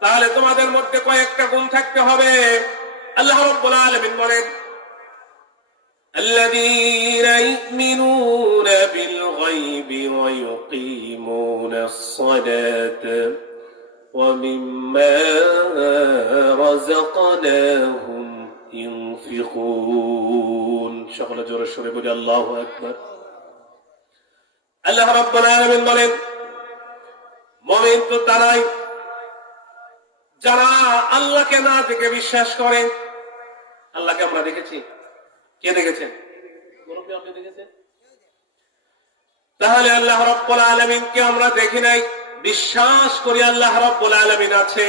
তাহলে তোমাদের মধ্যে কয়েকটা গুণ থাকতে হবে। আল্লাহ রাব্বুল আলামিন বলেন, আল্লাযীনা ইউমিনুনা বিল গায়বি ওয়া ইউকিমুনাস সালাতা ওয়া মিম্মা রাযাকনাহুম ইউনফিকুন। সকলে জোরে সোরে বলি আল্লাহু আকবার। আল্লাহ রাব্বুল আলামিন বলেন, মুমিন তো তারাই যারা আল্লাহকে না দেখে বিশ্বাস করে। আল্লাহকে আমরা দেখেছি? কে দেখেছেন? আপনি দেখেছেন? তাহলে আল্লাহ রাব্বুল আলামিনকে আমরা দেখি নাই, বিশ্বাস করি আল্লাহ রাব্বুল আলামিন আছে।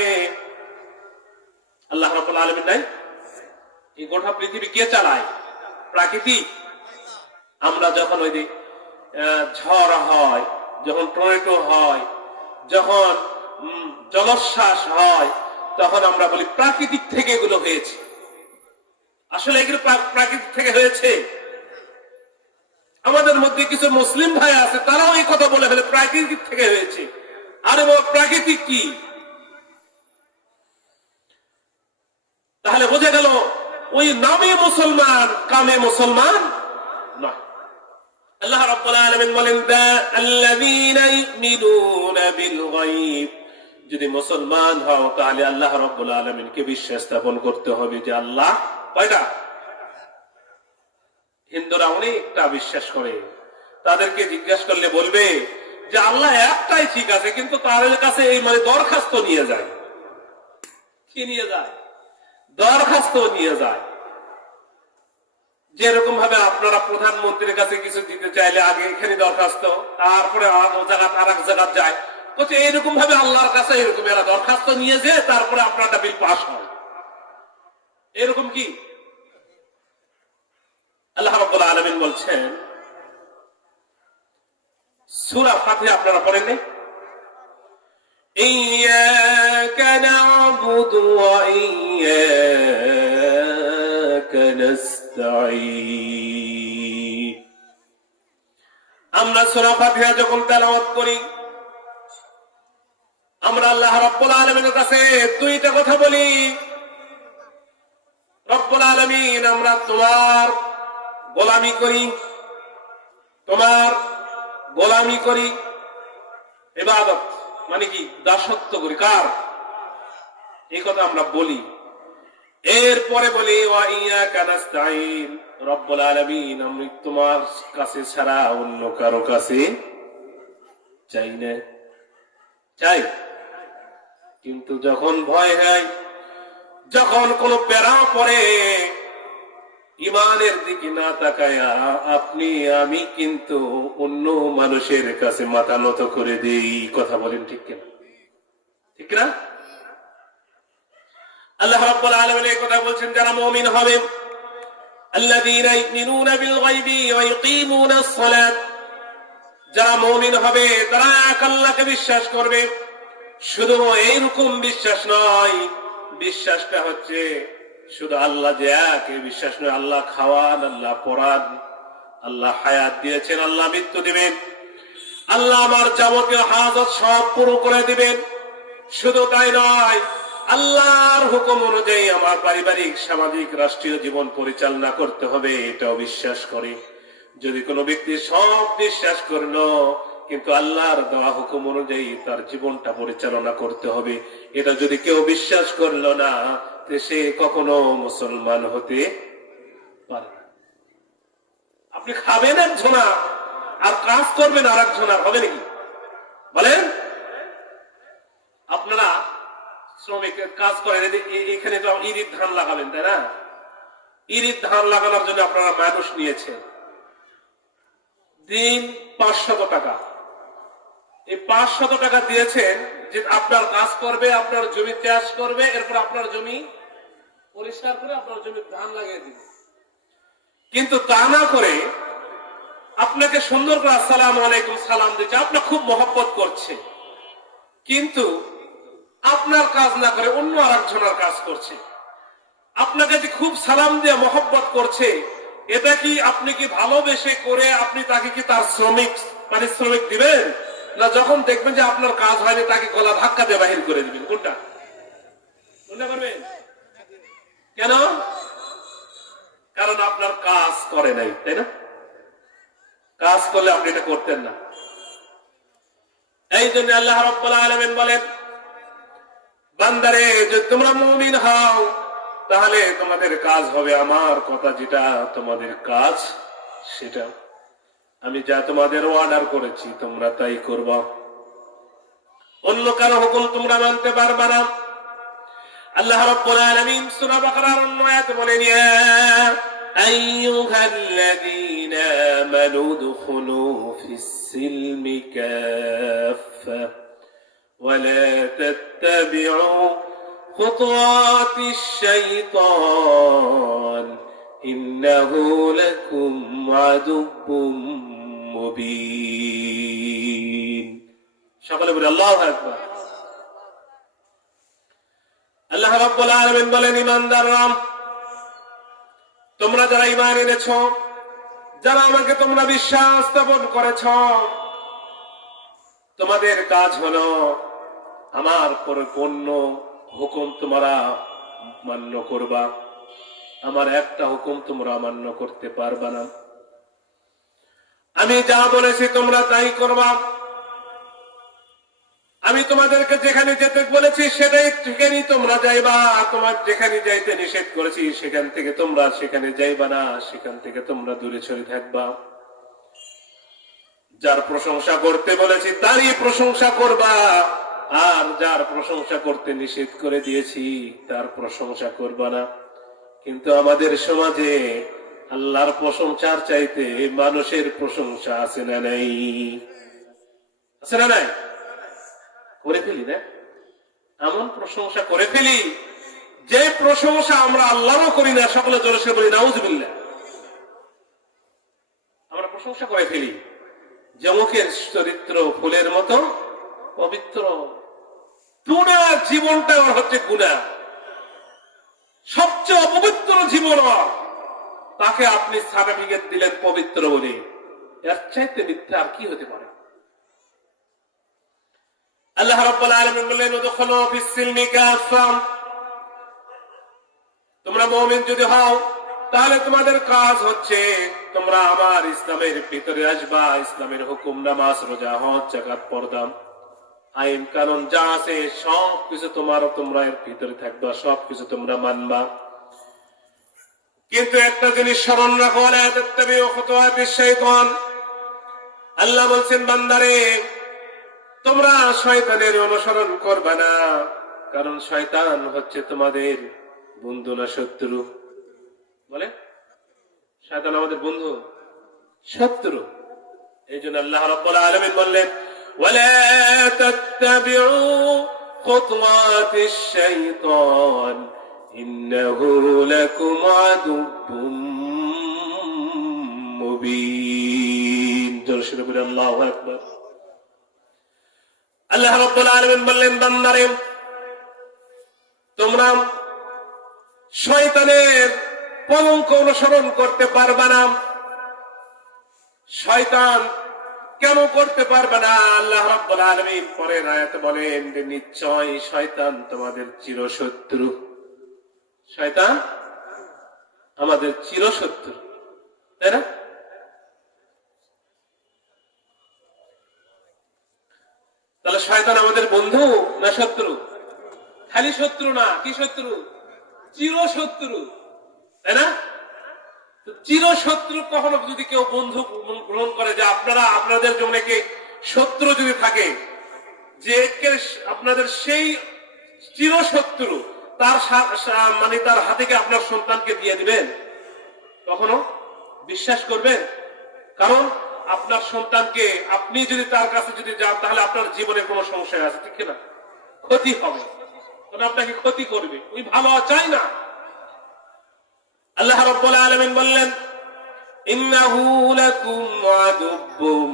আল্লাহ রাব্বুল আলামিন নাই? এই গোটা পৃথিবী কে চালায়? প্রকৃতি। আমরা যখন ওই যে ঝড় হয়, যখন টর্নেডো হয়, যখন জলোচ্ছ্বাস হয়, তখন আমরা বলি প্রাকৃতিক থেকে এগুলো হয়েছে। আসলে এগুলো প্রাকৃতিক থেকে হয়েছে? আমাদের মধ্যে কিছু মুসলিম ভাই আছে, তারাও এই কথা বলে ফেলে প্রাকৃতিক থেকে হয়েছে। আরে প্রাকৃতিক কি? তাহলে বোঝা গেল ওই নামে মুসলমান, কামে মুসলমান নয়। আল্লাহ রাব্বুল আলামিন বলেন, আল্লাযীনা ইউমিনুনা বিল গায়ব। যদি মুসলমান হও তাহলে আল্লাহ রাব্বুল আলামিনকে বিশ্বাস স্থাপন করতে হবে যে আল্লাহ কয়টা? হিন্দুরা অনেকটা বিশ্বাস করে। তাদেরকে জিজ্ঞাসা করলে বলবে যে আল্লাহ একটাই ঠিক আছে, কিন্তু তাদের কাছে এই দরখাস্ত নিয়ে যায়। কি নিয়ে যায়? দরখাস্ত নিয়ে যায়। যেরকম ভাবে আপনারা প্রধানমন্ত্রীর কাছে কিছু দিতে চাইলে আগে এখানে দরখাস্ত, তারপরে আর এক জায়গা যায়। বলছে এরকম ভাবে আল্লাহর কাছে এরকম এরা দরখাস্ত নিয়ে যে তারপরে আপনার একটা বিল পাস হয়। এরকম কি? আল্লাহ রাব্বুল আলামিন বলছেন, সূরা ফাতিহা আপনারা পড়েননি? ইয়্যাকা না'বুদু ওয়া ইয়্যাকা নাস্তাঈন। আমরা সূরা ফাতিহা যখন তেলাওয়াত করি, আমরা আল্লাহ রাব্বুল আলামিনের কাছে দুইটা কথা বলি। রব্বুল আলামিন, আমরা তোমার গোলামি করি, তোমার গোলামি করি। ইবাদত মানে কি? দাসত্ব করি। কার? এই কথা আমরা বলি। এরপরে বলি ওয়া ইয়্যাকা নাস্তাঈন। রব্বুল আলামিন, আমি তোমার কাছে ছাড়া অন্য কারো কাছে চাই না। চাই, কিন্তু যখন ভয় হয়, যখন কোন প্যারা পড়ে, ইমানের দিকে না তাকায়া আপনি আমি কিন্তু অন্য মানুষের কাছে মাথা নত করে দেই। কথা বলেন ঠিক কিনা? ঠিক না? আল্লাহ রাব্বুল আলামিন এই কথা বলছেন, যারা মুমিন হবে, আল্লাযীনা ইউমিনুনা বিল গায়বি ওয়া ইয়ুকিমুনাস সালাত। যারা মুমিন হবে তারা এক আল্লাহকে বিশ্বাস করবে। শুধু এইরকম বিশ্বাস নয়, বিশ্বাসটা হচ্ছে শুধু আল্লাহ যে এক, এই বিশ্বাস নয়। আল্লাহ খাওয়ান, আল্লাহ পড়ান, আল্লাহ হায়াত দিয়েছেন, আল্লাহ মৃত্যু দিবেন, আল্লাহ আমার যাবতীয় হাজত সব পুরো করে দিবেন। শুধু তাই নয়, আল্লাহর হুকুম অনুযায়ী আমার পারিবারিক, সামাজিক, রাষ্ট্রীয় জীবন পরিচালনা করতে হবে, এটাও বিশ্বাস করি। যদি কোনো ব্যক্তি সব বিশ্বাস করলো কিন্তু আল্লাহর দেওয়া হুকুম অনুযায়ী তার জীবনটা পরিচালনা করতে হবে, এটা যদি কেউ বিশ্বাস করলো না, সে কখনো মুসলমান হতে পারে না। আপনি খাবেন এক ঝোনা আর কাজ করবেন আর এক ঝোনা, হবে নাকি? বলেন। আপনারা শ্রমিকের কাজ করেন, এখানে তো ইরির ধান লাগাবেন, তাই না? ইরির ধান লাগানোর জন্য আপনারা মানুষ নিয়েছেন, দিন 500 টাকা। এই 500 টাকা দিয়েছেন যে আপনার কাজ করবে, আপনার জমি চাষ করবে, এরপর আপনার জমি পরিষ্কার করে আপনার জমি ধান লাগিয়ে দিবে। কিন্তু তা না করে আপনাকে সুন্দর করে আসসালামু আলাইকুম সালাম দিচ্ছে, আপনার খুব মহব্বত করছে, কিন্তু আপনার কাজ না করে অন্য আরেকজনের কাজ করছে। আপনাকে যে খুব সালাম দিয়ে মহব্বত করছে, এটা কি আপনি কি ভালোবেসে করে আপনি তাকে কি তার পারিশ্রমিক দিবেন? না যখন দেখবেন যে আপনার কাজ হয়নি তাকে গলা ধাক্কা দিয়ে বাহির করে দিবেন? কোনটা? কোনটা করবেন? কেন? কারণ আপনার কাজ করে নাই, তাই না? কাজ করলে আপনি এটা করতেন না। এই জন্য আল্লাহ রাব্বুল আলামিন বলেন, বান্দারে যদি তোমরা মুমিন হও তাহলে তোমাদের কাজ হবে আমার কথা, যেটা তোমাদের কাজ সেটা আমি যা তোমাদের অর্ডার করেছি তোমরা তাই করবা। অন্য কারো হুকুম তোমরা মানতে পারবা না। আল্লাহ রাব্বুল আলামিন সূরা বাকারার অন্য আয়াতে বলেন, ইয়া আইয়ুহাল্লাযীনা আমানু দুখুলু ফিস-সিলমি কাফা ওয়া লা তাত্তাবি'উ খুতুওয়াতিশ শাইতান ইন্নাহু লাকুম আদুব্বুম মুবিন। সকলে বলি আল্লাহু আকবার। আল্লাহ রাব্বুল আলামিন বলেন, ঈমানদাররা, তোমরা যারা ঈমান এনেছো, যারা আমাকে তোমরা বিশ্বাস স্থাপন করেছ, তোমাদের কাজ হলো আমার পরিপূর্ণ হুকুম তোমরা মান্য করবা। আমার একটা হুকুম তোমরা মান্য করতে পারবা না। আমি যা বলেছি তোমরা তাই করবা। আমি তোমাদেরকে যেখানে যেতে বলেছি সেটাই সেখানেই তোমরা যাইবা। তোমার যেখানে যাইতে নিষেধ করেছি সেখান থেকে তোমরা সেখানে যাইবা না, সেখান থেকে তোমরা দূরে সরে থাকবা। যার প্রশংসা করতে বলেছি তারই প্রশংসা করবা, আর যার প্রশংসা করতে নিষেধ করে দিয়েছি তার প্রশংসা করবা না। কিন্তু আমাদের সমাজে আল্লাহর প্রশংসার চাইতে মানুষের প্রশংসা আছে না নাই? আছে না নাই? করে ফেলি না? এমন প্রশংসা করে ফেলি যে প্রশংসা আমরা আল্লাহরও করি না। সকলে জোরে বলি নাউজুবিল্লাহ। আমরা প্রশংসা করে ফেলি যে মুখের চরিত্র ফুলের মতো পবিত্র। পুরা জীবনটা হচ্ছে গুনাহ। সবচেয়ে অপবিত্র জীবন, তাকে আপনি সার্টিফিকেট দিলেন পবিত্র বলে। এর চাইতে মিথ্যা আর কি হতে পারে? আল্লাহ রাব্বুল আলামিন বললেন, উদখুলু ফিস-সিলমি কাফা। তোমরা মুমিন যদি হও তাহলে তোমাদের কাজ হচ্ছে তোমরা আমার ইসলামের ভিতরে আসবা। ইসলামের হুকুম, নামাজ, রোজা, হজ, যাকাত, পর্দা, আইন কানুন যা আছে সবকিছু তোমরা এর ভিতরে থাকবা, সবকিছু তোমরা মানবা। কিন্তু একটা জিনিস স্মরণ রাখো, ওয়ালা তাত্তাবিউ খুতুওয়াতিশ শাইতান। আল্লাহ বলছেন, বান্দারে তোমরা শয়তানের অনুসরণ করবে না, কারণ শয়তান হচ্ছে তোমাদের বন্ধু না শত্রু? বলে শয়তান আমাদের বন্ধু, শত্রু। এই জন্য আল্লাহ রাব্বুল আলামিন বললেন, ওয়ালা তাত্তাবিউ খুতুওয়াতিশ শাইতান ইন্নাহু লাকুম আদুব্বুম মুবিন। জোরে বলি আল্লাহু আকবার। আল্লাহ রাব্বুল আলামিন বললেন, বান্দারে তোমরা শয়তানের পলঙ্ক অনুসরণ করতে পারবে না। শয়তান কেন করতে পারবে না? আল্লাহ রাব্বুল আলামিন পরের আয়াতে বলেন যে নিশ্চয় শয়তান তোমাদের চিরশত্রু। শয়তান আমাদের চিরশত্রু, তাই না? তাহলে শয়তান আমাদের বন্ধু না শত্রু? খালি শত্রু না, কি শত্রু? চিরশত্রু, তাই না? চিরশত্রু কখনো যদি কেউ বন্ধু গ্রহণ করে, যে আপনারা আপনাদের জন্য কে শত্রু যদি থাকে, যে আপনাদের সেই চিরশত্রু তার মানে তার হাতে কি আপনার সন্তানকে দিয়ে দিবেন? কখনো বিশ্বাস করবেন? কারণ আপনার সন্তানকে আপনি যদি তার কাছে যদি যান তাহলে আপনার জীবনে কোনো সংশয় আছে, ঠিক না? ক্ষতি হবে, আপনাকে ক্ষতি করবে, ওই ভালো চাই না। আল্লাহ রাব্বুল আলামিন বললেন, ইন্নাহু লাকুম আদুব্বুম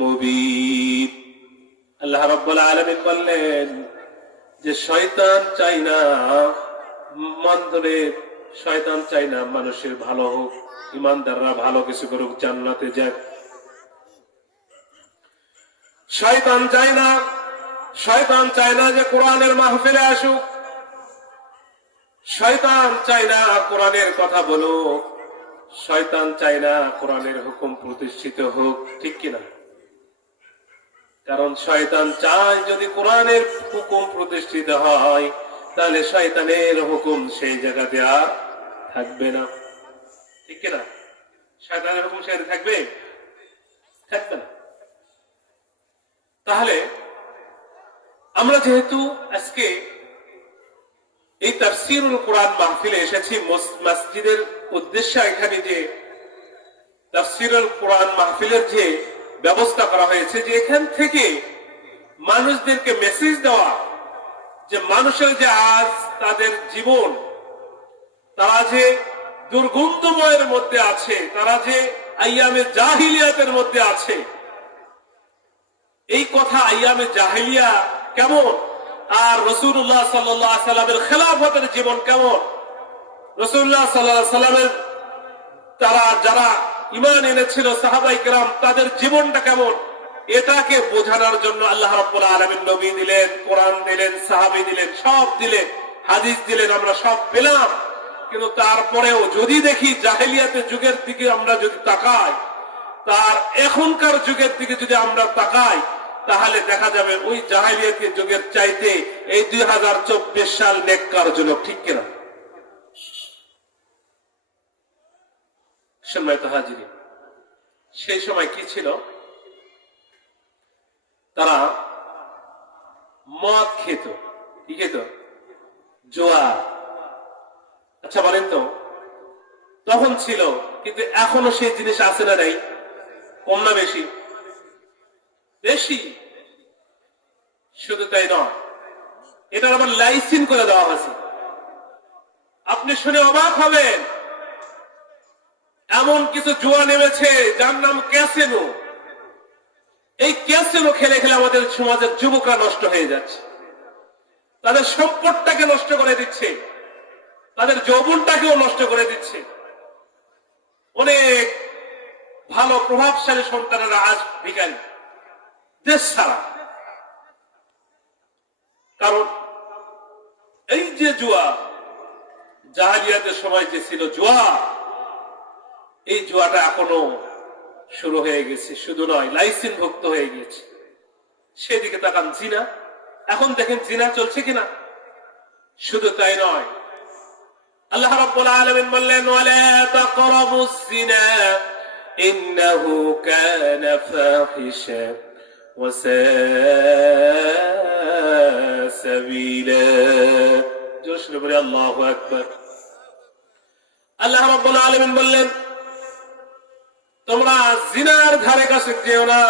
মুবিন। আল্লাহ রাব্বুল আলামিন বললেন যে শয়তান চাই না মন্দরে, শয়তান চাই না মানুষের ভালো হোক, ইমানদাররা ভালো কিছু করুক, জান্নাতে যাক। শয়তান চাই না শয়তান চায় না যে কোরআনের মাহফিলে আসুক, শয়তান চায় না কোরআনের কথা বলুক, শয়তান চায় না কোরআনের হুকুম প্রতিষ্ঠিত হোক, ঠিক কিনা? কারণ শয়তান চায় যদি কোরআনের হুকুম প্রতিষ্ঠিত হয় তাহলে শয়তানের হুকুম সেই জায়গাতে আর থাকবে না, ঠিক কিনা? শয়তানের হুকুম সেখানে থাকবে থাকবে না। তাহলে আমরা যেহেতু আজকে এই তাফসীরুল কোরআন মাহফিলে এসেছি, মসজিদের উদ্দেশ্য এখানে যে তাফসীরুল কোরআন মাহফিলের যে ব্যবস্থা করা হয়েছে, যে এখান থেকে মানুষদেরকে মেসেজ দেওয়া যে মানুষের যে আজ তাদের জীবন, তারা যে দুর্গন্ধময়ের মধ্যে আছে, তারা যে আইয়ামে জাহিলিয়াতের মধ্যে আছে। এই কথা আইয়ামে জাহিলিয়া কেমন, আর রাসূলুল্লাহ সাল্লাল্লাহু আলাইহি সাল্লামের খেলাফতের জীবন কেমন, রাসূলুল্লাহ সাল্লাল্লাহু আলাইহি সাল্লামের তারা যারা ঈমান এনেছিল সাহাবায়ে কেরাম তাদের জীবনটা কেমন, এটাকে বোঝানোর জন্য আল্লাহ রাব্বুল আলামিন নবী দিলেন, কোরআন দিলেন, সাহাবী দিলেন, সব দিলেন, হাদিস দিলেন, আমরা সব পেলাম। কিন্তু তারপরেও যদি দেখি জাহেলিয়াতের যুগের দিকে আমরা যদি তাকাই, তার এখনকার যুগের দিকে যদি আমরা তাকাই, তাহলে দেখা যাবে ওই জাহেলিয়াতের যুগের চাইতে এই 2024 সাল নেককারজনক, ঠিক কিনা? সম্মানিত হাজিরিন, সেই সময় কি ছিল? তারা মদ খেত, কি খেত? জোয়া। আচ্ছা বলেন তো, তখন ছিল, কিন্তু এখনো সেই জিনিস আছে না নাই? কম না বেশি? বেশি। শুধু তাই নয়, এটার আবার লাইসেন্স করে দেওয়া হয়েছে। আপনি শুনে অবাক হবেন, এমন কিছু জুয়া নেমেছে যার নাম ক্যাসিনো। এই ক্যাসিনো খেলে খেলে আমাদের সমাজের যুবকরা নষ্ট হয়ে যাচ্ছে, তাদের সম্পদটাকে নষ্ট করে দিচ্ছে, তাদের যৌবনটাকেও নষ্ট করে দিচ্ছে। অনেক ভালো প্রভাবশালী সন্তানেরা আজ ভিখারি, দেশ ছাড়া। কারণ এই যে জুয়া, জাহেলিয়াতের সময় যে ছিল জুয়া, এই জুয়াটা এখনো শুরু হয়ে গেছে। শুধু নয়, লাইসেন্স ভুক্ত হয়ে গেছে। সেদিকে তাকান, জিনা, এখন দেখেন জিনা চলছে কিনা। শুধু তাই নয়, আল্লাহ রাব্বুল আলামিন বললেন, ওয়ালা তাকরাবুজ জিনা ইন্নাহু কানা ফাহিশা ওয়া সাআ সাবিলা। জোরে শুনে বলি আল্লাহু আকবার। আল্লাহ রাব্বুল আলামিন বললেন, তোমরা জিনার ধারে কাছে যেও না,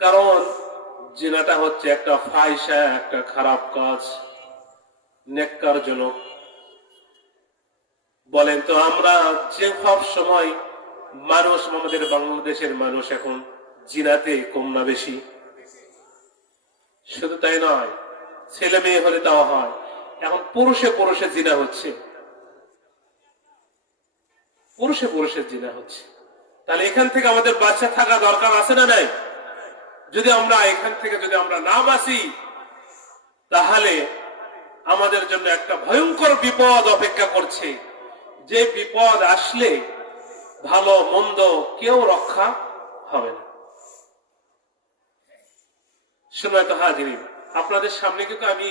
কারণ জিনাটা হচ্ছে একটা ফাহিশা, একটা খারাপ কাজ, নেককারজনক। বলেন তো, আমরা যে সব সময় মানুষ, আমাদের বাংলাদেশের মানুষ এখন জিনাতে কম না বেশি? শুধু তাই নয়, ছেলে মেয়ে হলে তাও হয়, এখন পুরুষে পুরুষে জিনা হচ্ছে, পুরুষে পুরুষে জিনা হচ্ছে। তাহলে এখান থেকে আমাদের বাঁচা থাকা দরকার আছে না নাই? যদি আমরা এখান থেকে যদি আমরা না বাঁচি, তাহলে আমাদের জন্য একটা ভয়ঙ্কর বিপদ অপেক্ষা করছে, যে বিপদ আসলে ভালো মন্দ কেউ রক্ষা হবে না। সম্মানিত হাজিরিন, আপনাদের সামনে কিন্তু আমি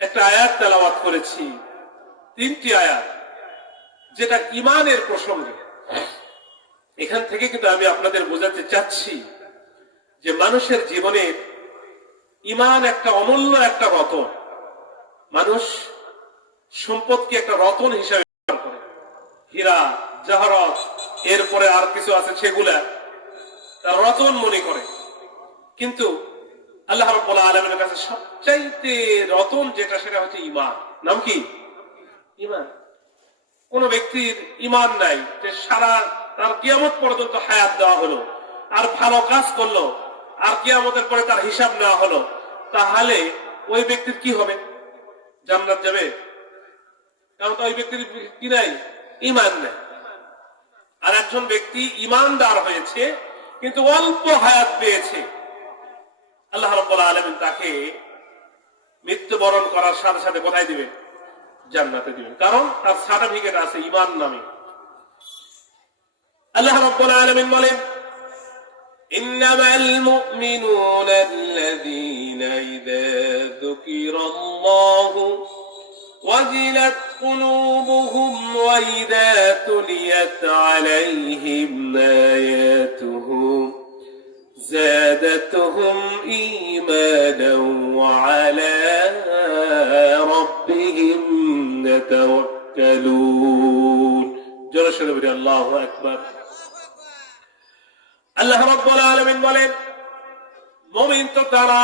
একটা আয়াত তেলাওয়াত করেছি, 3টি আয়াত, যেটা ঈমানের প্রসঙ্গে। এখান থেকে কিন্তু আমি আপনাদের বোঝাতে চাচ্ছি যে মানুষের জীবনে ঈমান একটা অমূল্য একটা রতন। মানুষ সম্পদকে একটা রতন হিসাবে ব্যবহার করে, হীরা জহরত, এরপরে আর কিছু আছে সেগুলা তার রতন মনে করে। কিন্তু আল্লাহ রাব্বুল আলামিনের কাছে সবচাইতে রতন যেটা, সেটা হচ্ছে ঈমান। নাম কি? ঈমান। কোন ব্যক্তির ঈমান নাই, যে সারা তার কিয়ামত পর্যন্ত হায়াত দেওয়া হলো, আর ভালো কাজ করলো, আর কিয়ামতের পরে তার হিসাব নেওয়া হলো, তাহলে ওই ব্যক্তির কি হবে? জান্নাত যাবে? কারণ তো ওই ব্যক্তির কি নাই? ঈমান নাই। আর একজন ব্যক্তি ঈমানদার হয়েছে, কিন্তু অল্প হায়াত পেয়েছে, আল্লাহ রাব্বুল আলামিন তাকে মৃত্যুবরণ করার সাথে সাথে কোথায় দিবেন? জান্নাতে দিবেন, কারণ তার সার্টিফিকেট আছে ঈমান নামে। আল্লাহ রাব্বুল আলামিন বলেন, ইন্নামাল মুমিনুনা আল্লাযীনা ইযা যুকিরাল্লাহু ওয়াজিলাত কুলুবুহুম ওয়া ইযা তুলিয়াত আলাইহিম আয়াতুহু زادتهم إيمانا وعلى ربهم يتوكلون جرشنا بني الله أكبر الله رب العالمين বলেন মুমিন তো তারা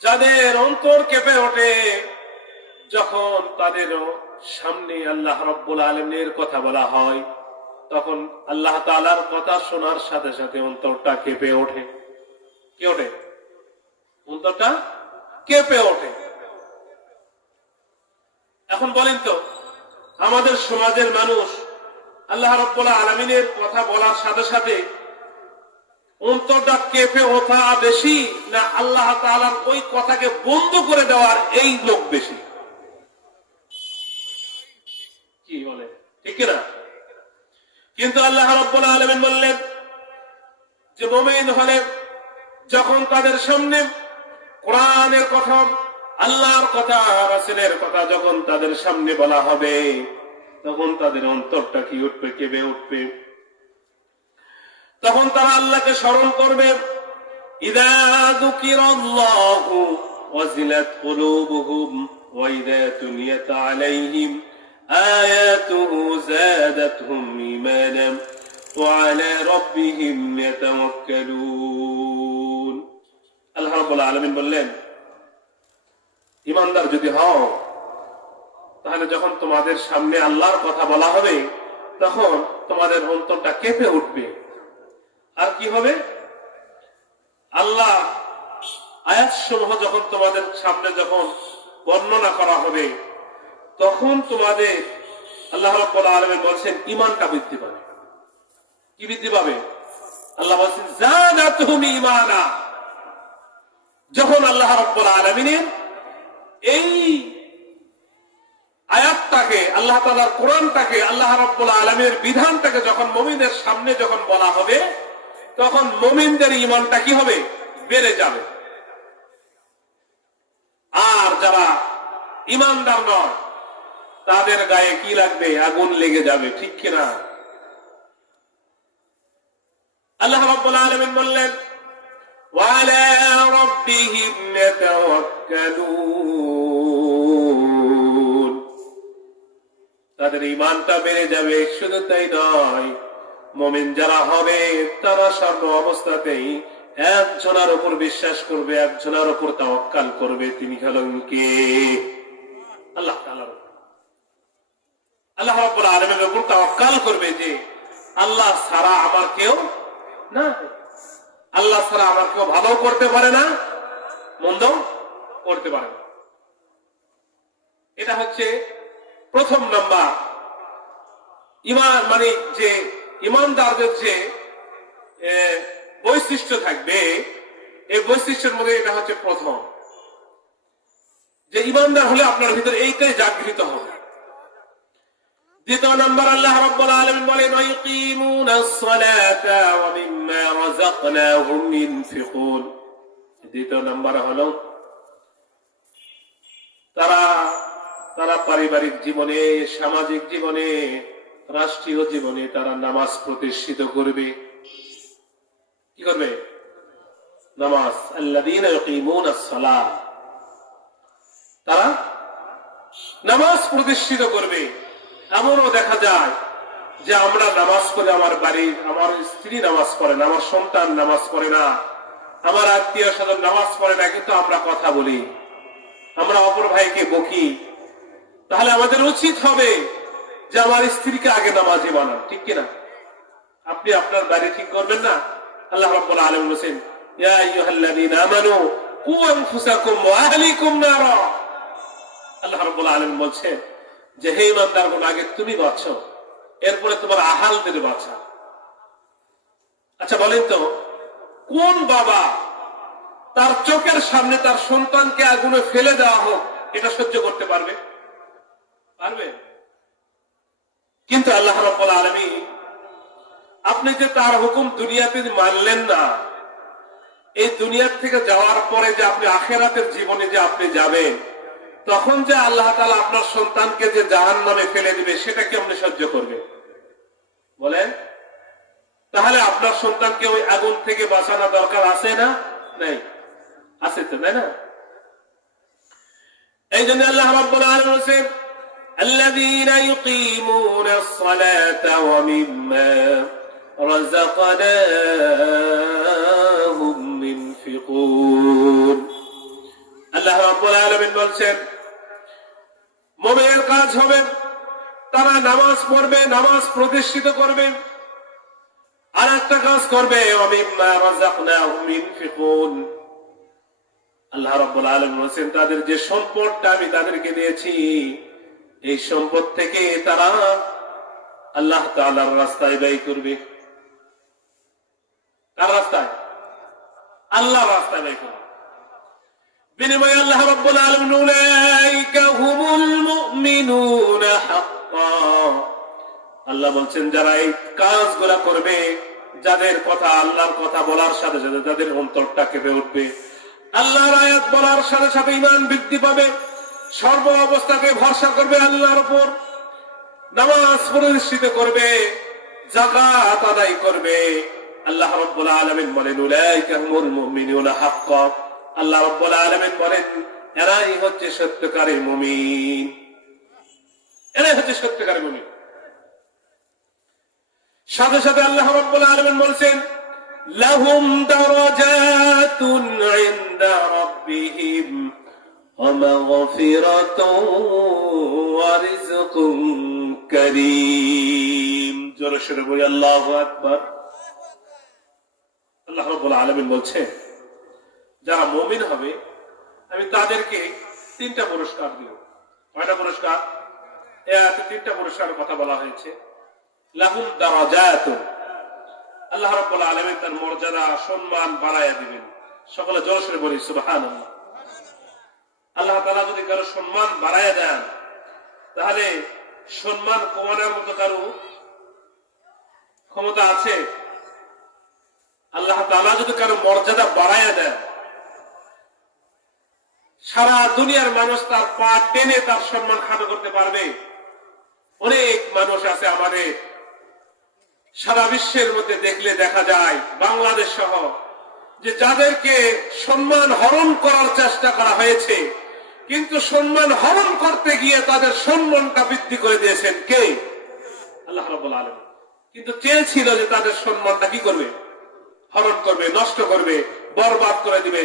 যাদের অন্তর কেঁপে ওঠে যখন তাদের সামনে আল্লাহ রাব্বুল আলামিনের কথা বলা হয়, তখন আল্লাহ তাআলার কথা শোনার সাথে সাথে অন্তরটা কেঁপে ওঠে। কি ওঠে? অন্তরটা কেঁপে ওঠে। এখন বলেন তো, আমাদের সমাজের মানুষ আল্লাহ রাব্বুল আলামিনের কথা বলার সাথে সাথে অন্তরটা কেঁপে ওঠা বেশি, না আল্লাহ তাআলার ওই কথাকে বন্ধ করে দেওয়ার এই লোক বেশি? কি বলে, ঠিক না? কিন্তু আল্লাহ রাব্বুল আলামিন বললেন যে মুমিন হলে যখন তাদের সামনে কোরআনের কথা, আল্লাহর কথা, রাসূলের কথা যখন তাদের সামনে বলা হবে, তখন তাদের অন্তরটা কি উঠবে? কেঁপে উঠবে। তখন তারা আল্লাহকে স্মরণ করবে। ইযা যুকিরাল্লাহু ওয়াজিলাত কুলুবুহুম ওয়া ইযা তুলিয়াত আলাইহিম আয়াতুহু যাদাতহুম ঈমানান ওয়া আলা রাব্বিহিম ইয়াতাওয়াক্কালুন। আল্লাহ রাব্বুল আলামিন বললেন, ঈমানদার যদি হও তাহলে যখন তোমাদের সামনে আল্লাহর কথা বলা হবে তখন তোমাদের অন্তরটা কেঁপে উঠবে। আর কি হবে? আল্লাহ আয়াতসমূহ যখন তোমাদের সামনে যখন বর্ণনা করা হবে তখন তোমাদের আল্লাহ রাব্বুল আলামিন বলছেন ঈমানটা বৃদ্ধি পাবে। কি বৃদ্ধি পাবে? আল্লাহ বলছেন যাদাতহুম ঈমানা। যখন আল্লাহ রাব্বুল আলামিনের এই আয়াতটাকে, আল্লাহ তাআলার কোরআনটাকে, আল্লাহ রাব্বুল আলামিনের বিধানটাকে যখন মুমিনের সামনে যখন বলা হবে তখন মুমিনদের ঈমানটা কি হবে? বেড়ে যাবে। আর যারা ঈমানদার নয় তাদের গায়ে কি লাগবে? আগুন লেগে যাবে, ঠিক কিনা? আল্লাহ রাব্বুল আলামিন বললেন, ওয়া আলা রাব্বিহিম ইয়াতাওয়াক্কালুন। তাদের ঈমানটা বেড়ে যাবে। শুধু তাই নয়, মুমিন যারা হবে তারা সর্ব অবস্থাতেই একজনের উপর বিশ্বাস করবে, একজনের উপর তাওয়াক্কাল করবে। তিনি হলেন কে? আল্লাহ তাআলার। আল্লাহ রাব্বুল আলামিনের উপর তাওয়াক্কাল করবে যে আল্লাহ ছাড়া আমার কেউ না, আল্লাহ ছাড়া আমার কেউ ভালো করতে পারে না, মন্দ করতে পারে না। এটা হচ্ছে প্রথম নাম্বার। ঈমান মানে যে ঈমানদারদের যে বৈশিষ্ট্য থাকবে, এই বৈশিষ্ট্যের মধ্যে এটা হচ্ছে প্রথম, যে ঈমানদার হলে আপনার ভিতরে এইটাই জাগৃত হবে। দ্বিতীয় নাম্বার আল্লাহ রাব্বুল আলামিন বলেন, ওয়াইকিমুনাস সালাতা ওয়া মিম্মা রাযাকনাহুম ইউনফিকুন। দ্বিতীয় নাম্বার হলো তারা পারিবারিক জীবনে, সামাজিক জীবনে, রাষ্ট্রীয় জীবনে তারা নামাজ প্রতিষ্ঠিত করবে। কি করবে? নামাজ। আল্লাযীনা ইয়াকিমুনাস সালাহ, তারা নামাজ প্রতিষ্ঠিত করবে। এমনও দেখা যায় যে আমরা নামাজ পড়ে, আমার বাড়ির আমার স্ত্রী নামাজ পড়ে না, আমার সন্তান নামাজ পড়ে না, আমার আত্মীয় স্বজন নামাজ পড়ে না, কিন্তু আমরা কথা বলি, আমরা অপর ভাইকে বকি। তাহলে আমাদের উচিত হবে যে আমার স্ত্রীকে আগে নামাজি বানান, ঠিক কিনা? আপনি আপনার বাড়ি ঠিক করবেন না? আল্লাহ রাব্বুল আলামিন বলেন, ইয়া আইয়ুহাল্লাযীনা আমানু কু আনফুসাকুম ওয়া আহলিকুম নারা। আল্লাহ রাব্বুল আলামিন বলছেন যে হে ঈমানদারগণ, আগে তুমি বাঁচো এরপরে তোমার আহালদের বাঁচা। আচ্ছা বলেন তো, কোন বাবা তার চোখের সামনে তার সন্তানকে আগুনে ফেলে দেওয়া হোক এটা সহ্য করতে পারবে? পারবে? কিন্তু আল্লাহ রাব্বুল আলামিন, আপনি যে তার হুকুম দুনিয়াতে মানলেন না, এই দুনিয়ার থেকে যাওয়ার পরে যে আপনি আখিরাতের জীবনে যে আপনি যাবেন, তখন যে আল্লাহ তাআলা আপনার সন্তানকে যে জাহান্নামে ফেলে দিবে, সেটা কি আপনি সহ্য করবে? বলেন। তাহলে আপনার সন্তানকে ওই আগুন থেকে বাঁচানো দরকার আছে না? নাই? আছে তো, তাই না? এই জন্য আল্লাহ রাব্বুল আলামিন বলেন, الذين يقيمون الصلاة ومما رزقناهم ينفقون। আল্লাহ রাব্বুল আলামিন বলছেন, মুমিনের কাজ হবে তারা নামাজ পড়বে, নামাজ প্রতিষ্ঠিত করবে, আর একটা কাজ করবে, ومما رزقناهم ينفقون। আল্লাহ রাব্বুল আলামিন বলেন, তাদের যে সম্পদটা আমি তাদেরকে দিয়েছি, এই সম্পদ থেকে তারা আল্লাহ তাআলার রাস্তায় ব্যয় করবে। কার রাস্তায়? আল্লাহর রাস্তায় ব্যয় করবে। বিনিময়ে আল্লাহ রাব্বুল আলামিন, উলাইকা হুমুল মুমিনুনা হাক্কান। আল্লাহ বলছেন, যারা এই কাজগুলা করবে, যাদের কথা আল্লাহর কথা বলার সাথে সাথে যাদের অন্তরটা কেঁপে উঠবে, আল্লাহর আয়াত বলার সাথে সাথে ঈমান বৃদ্ধি পাবে, সর্ব অবস্থাকে ভরসা করবে আল্লাহর উপর, নামাজ প্রতিষ্ঠিত করবে, যাকাত আদায় করবে, আল্লাহ রাব্বুল আলামিন বলেন, উলাইকা হুমুল মুমিনুনা হাক্কান। আল্লাহ রাব্বুল আলামিন বলেন, এরাই হচ্ছে সত্যিকারের মুমিন, এরাই হচ্ছে সত্যিকারের মুমিন। সাথে সাথে আল্লাহ রাব্বুল আলামিন বলেন, লাহুম দারাজাতুন ইনদা রাব্বিহিম ওয়া মাগফিরাতুন ওয়া রিজকুন কারীম। জোরে সোরে বলি আল্লাহু আকবার। আল্লাহ রাব্বুল আলামিন বলছেন, যারা মুমিন হবে আমি তাদেরকে তিনটা পুরস্কার দিব। কয়টা পুরস্কার? এই আয়াতে তিনটা পুরস্কারের কথা বলা হয়েছে। লাহুম দারাজাতুন, আল্লাহ রাব্বুল আলামিন তার মর্যাদা সম্মান বাড়ায়া দিবেন। সকলে জোরে সোরে বলি সুবহানাল্লাহ। আল্লাহ তাআলা যদি কারো সম্মান বাড়ায়া দেন, তাহলে সম্মান কমানোর মতো কারো ক্ষমতা আছে? আল্লাহ তাআলা যদি কারো মর্যাদা বাড়ায়া দেন, সারা দুনিয়ার মানুষ তার পা টেনে তার সম্মান খাটো করতে পারবে? অনেক মানুষ আছে আমাদের সারা বিশ্বের মধ্যে, দেখলে দেখা যায় বাংলাদেশ সহ, যে যাদেরকে সম্মান হরণ করার চেষ্টা করা হয়েছে, কিন্তু সম্মান হরণ করতে গিয়ে তাদের সম্মানটা বৃদ্ধি করে দিয়েছেন কে? আল্লাহ রাব্বুল আলামিন। কিন্তু চেয়েছিল যে তাদের সম্মানটা কি করবে? হরণ করবে, নষ্ট করবে, বরবাদ করে দিবে।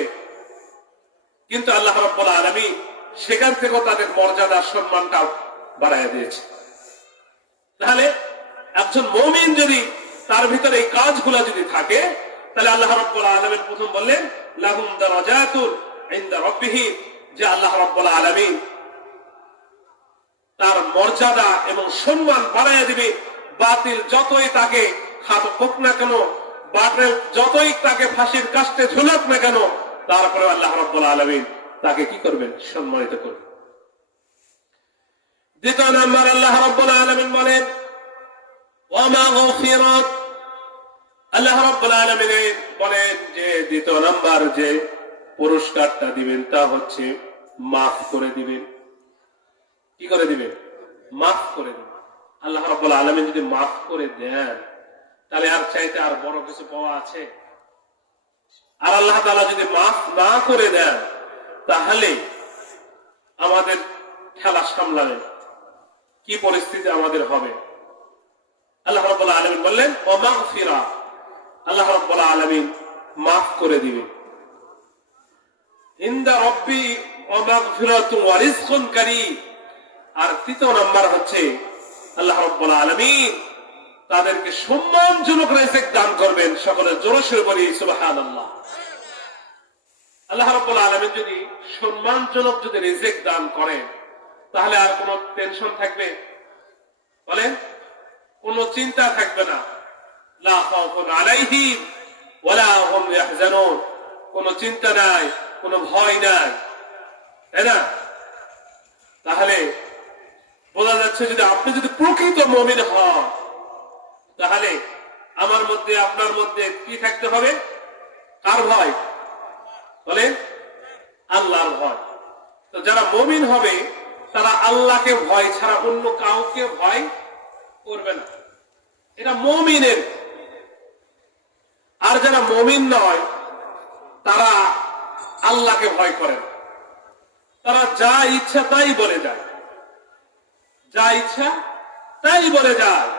কিন্তু আল্লাহ রাব্বুল আলামিন সেখান থেকেও তাদের মর্যাদা সম্মানটা বাড়ায় দিয়েছে। তাহলে একজন মুমিন যদি তার ভিতরে এই কাজগুলো যদি থাকে, তাহলে আল্লাহ রাব্বুল আলামিন প্রথম বললেন, লাহুম দারাজাতুন ইনদা রাব্বিহিম, যে আল্লাহ রাব্বুল আলামিন তার মর্যাদা এবং সম্মান বাড়ায় দিবে। বাতিল যতই তাকে খাটো না কেন, বাতিল যতই তাকে ফাঁসির কাস্টে ঝুলাক না কেন, তারপরে আল্লাহ রাব্বুল আলামিন তাকে কি করবেন? সম্মানিত করবেন। দ্বিতীয় নাম্বার, আল্লাহ রাব্বুল আলামিন বলেন, ওয়া মাগফিরাত। আল্লাহ রাব্বুল আলামিন বলেন যে দ্বিতীয় নাম্বার যে পুরস্কারটা দিবেন তা হচ্ছে মাফ করে দিবেন। কি করে দিবেন? মাফ করে দিবেন। আল্লাহ রাব্বুল আলামিন যদি মাফ করে দেন, তাহলে আর চাইতে আর বড় কিছু পাওয়া আছে? আর আল্লাহ তাআলা যদি মাফ না করে দেন, তাহলে আমাদের খেলা সামলাবেন, কি পরিস্থিতি আমাদের হবে? আল্লাহ রাব্বুল আলামিন বললেন, ওয়া মাগফিরা, আল্লাহ রাব্বুল আলামিন মাফ করে দিবেন। ইনদা রাব্বি ওয়া মাগফিরাতুন ওয়া রিজকুন কারীম। আর তৃতীয় নাম্বার হচ্ছে আল্লাহ রাব্বুল আলামিন তাদেরকে সম্মানজনক রিজিক দান করবেন। সকলে জোরে সোরে বলি সুবহানাল্লাহ। আল্লাহ রাব্বুল আলামিন যদি সম্মানজনক যদি রিজিক দান করেন, তাহলে আর কোনো টেনশন থাকবে? বলেন, কোনো চিন্তা থাকবে না, লা খাউফুন আলাইহিম ওয়ালা হুম ইয়াহজানুন, কোনো চিন্তা নাই, কোনো ভয় নাই, তাই না? তাহলে বোঝা যাচ্ছে যদি আপনি যদি প্রকৃত মুমিন হন তাহলে আমার মধ্যে আপনার মধ্যে কি থাকতে হবে? কার ভয়? বলে আল্লাহর ভয়। তো যারা মুমিন হবে তারা আল্লাহকে ভয় ছাড়া অন্য কাউকে ভয় করবে না, এটা মুমিনের। আর যারা মুমিন নয় তারা আল্লাহকে ভয় করে না, তারা যা ইচ্ছা তাই বলে যায়, যা ইচ্ছা তাই বলে যায়।